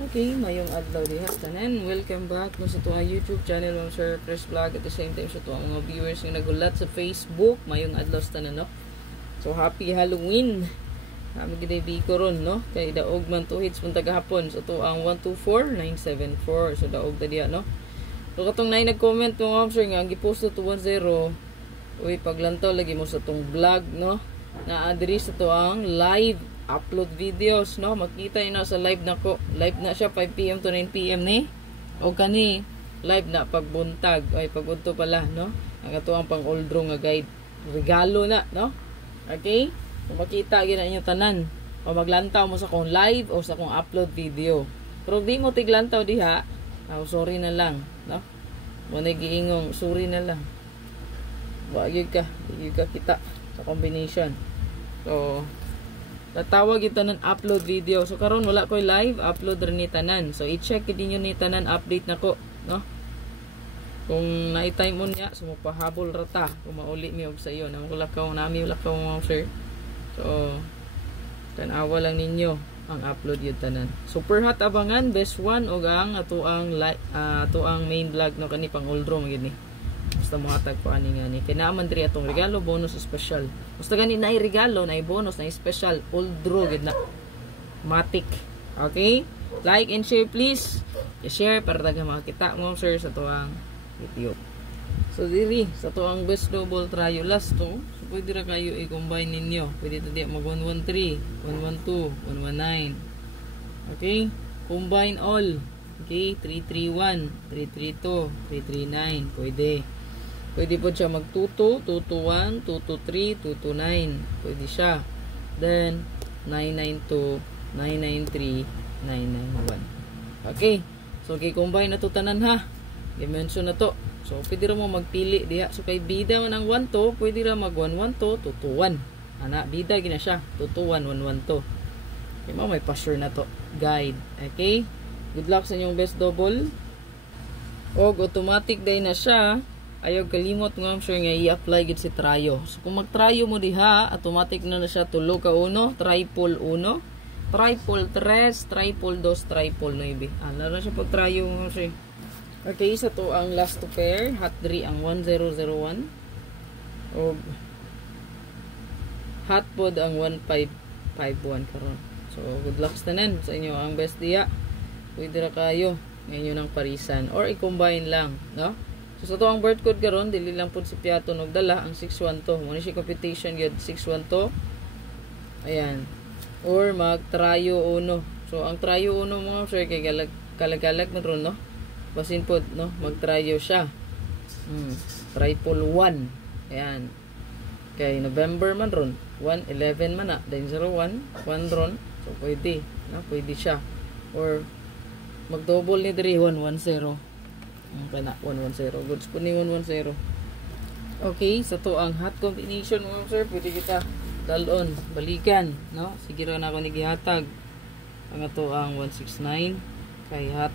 Okay, mayong adlaw diha tanan. Welcome back no sa tuwa YouTube channel ng Sir Chris Vlog at the same time sa tuwa mga viewers nga nagulat sa Facebook. Mayong adlaw tanan no. So happy Halloween. Kami gid biko ron no. Kay daog man to hits pun tagahapon sa tuang 124974. So daog ta diha no. So katong nay nag-comment mo sir nga gipost to 10. Uy paglantaw lagi mo sa tong vlog no. Naa diri sa tuang live upload videos no, makita ina sa live nako. Live na siya 5 PM to 9 PM ni. O kani live na pagbuntag ay pagudto pala no. Ang ato ang pang oldro nga guide regalo na no. Okay? So makita gyud inyo tanan. O maglantaw mo sa kong live o sa kong upload video. Pero di mo tiglantaw diha. Sorry na lang no. Mo giingong sorry na lang. Wa gyud ka kita sa combination. So tatawag yung tanan upload video. So karon wala ko'y live upload rin ni tanan. So i-check din yun ni tanan update nako, no? Kung na-time mo niya, so mapahabol rata kung mauli mi og sa iyo. Namo lakaw nami lakaw mo sir. So tan-awa lang ninyo ang upload yun tanan. Super hot abangan best one og ang ato ang main vlog no kani pang oldro magid ni. Basta mga tagpo ani nga ni kinaman diri atong regalo bonus special. Basta gani na regalo na bonus na special old draw gid na matic. Okay? Like and share please. I-share para daga makita mo sir sa tuang video. So diri sa tuang best double trio last to. So pwede ra kayo i-combine ninyo. Pwede ta di mag 113, 112, 119. Okay? Combine all. Okay? 331, 332, 339. Pwede. Pwede po siya mag-22, 221, 223, 229. Pwede siya. Then, 992, 993, 991. Okay. So, kay-combine na to tanan ha. I-mention na to. So, pwede ra mo magpili diha. So, kay bida man ang 1 to, pwede ra mag-112, 221. Ana, bida gina siya. 221, 112. Okay mo, may pa-sure na to. Guide. Okay. Good luck sa inyong best double. Og, automatic day na siya. Ayaw kalimot nga sure nga i-apply gid si trayo. So kung mag-trayo mo diha, automatic na siya tulo ka uno, triple 1, triple 3, triple 2, triple 9. Ala na siya pag-trayo nga sure. Okay, sa to ang last to pair, hot 3 ang 1001. Og hot pod ang 1551 karon. So good luck tanan sa inyo ang best diha. Pwede ra kayo ngayon ang parisan or i-combine lang, no? So, sa ito ang birth code karon dili lang po si Piato nagdala ang 612. Muna siya computation yun, 612. Ayan. Or mag-trayo uno. So, ang trayo uno mo, sir, kay kalagalag na ron, no? Basin po, no? Mag-trayo siya. Triple 1. Ayan. Kay November man ron. 111 man na. Then 01. 1 ron. So, pwede. No? Pwede siya. Or, mag-double ni 3110. Okay na, 110. Goods po ni 110. Okay, sa to ang hot combination mga sir. Pwede kita dalon, balikan, no? Sige rin ako nigihatag. Ang ito ang 169. Kay hot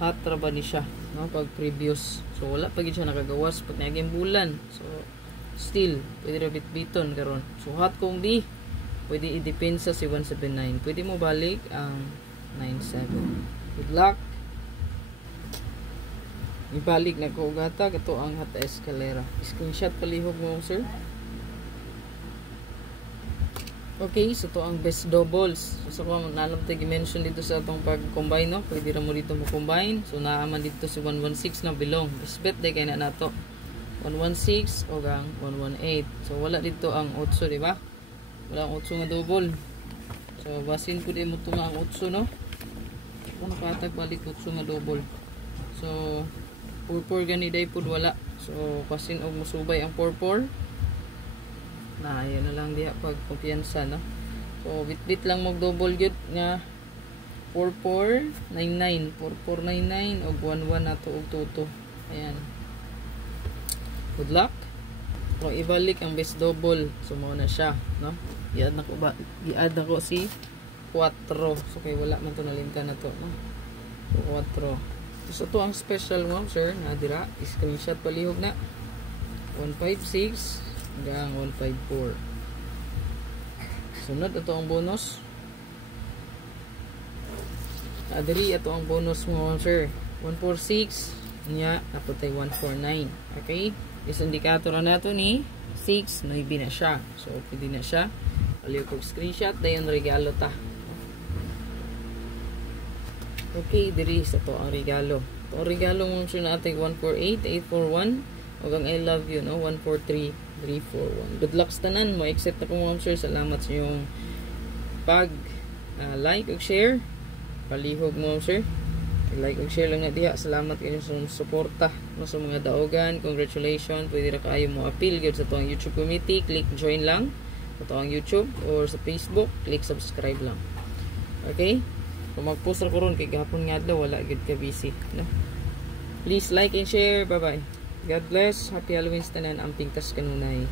raba ni siya, no? Pag previous. So, wala pag siya nakagawas. Pag naging bulan. So, still, pwede rin bitbiton karon. So, hot combi. Pwede i-depensa si 179. Pwede mo balik ang 97. Good luck. Ibalik na ko gata kato ang hot escalera. Screenshot palihog mo sir. Okay, so to ang best doubles. So kung nalam tagi mention dito sa atong pag-combine no, pwede ra mo dito mo combine. So naaman dito si 116 na bilong. Best bet day kay na nato. 116 o gang 118. So wala dito ang 8, di ba? Wala ang 8 nga double. So basin ko di mo to nga ang 8 no. Kung nakatag balik 8 nga double. So 4-4 gani day pud wala. So pasin og musubay ang 4-4. Na ayan na lang diha pag kumpiyansa no. So bit-bit lang mag double gyud nga 4499, 4499 og 11 nato og 22. Ayan. Good luck. Kung ibalik ang best double, so mo na siya, no? I-add nako si 4. So kay wala man to nalimtan na to, no? So 4. So ito ang special mo, sir, na dira, screenshot palihog na 156 hanggang 154. Sunod ito ang bonus. Diri ato ang bonus mo sir. 146 nya naputay 149. Okay? Is indicator na nato ni 6 maybe na siya. So pwede na siya. Aliw kog screenshot dayon regalo ta. Okay, diri sa to ang regalo. To ang regalo mo sure na atay 148 841 ug ang I love you no 143 341. Good luck sa tanan mo. Exit na po mo sir. Salamat sa iyong pag like ug share. Palihog mo sir. Like ug share lang na diha. Salamat kayo sa suporta no sa mga daogan. Congratulations. Pwede ra kaayo mo appeal gyud sa to ang YouTube community. Click join lang sa to ang YouTube or sa Facebook. Click subscribe lang. Okay? Kung mag-post ra ko ron kay gahapon nga adlaw wala gyud ka busy no. Please like and share. Bye bye. God bless. Happy Halloween sa tanan. Amping tas kanunay.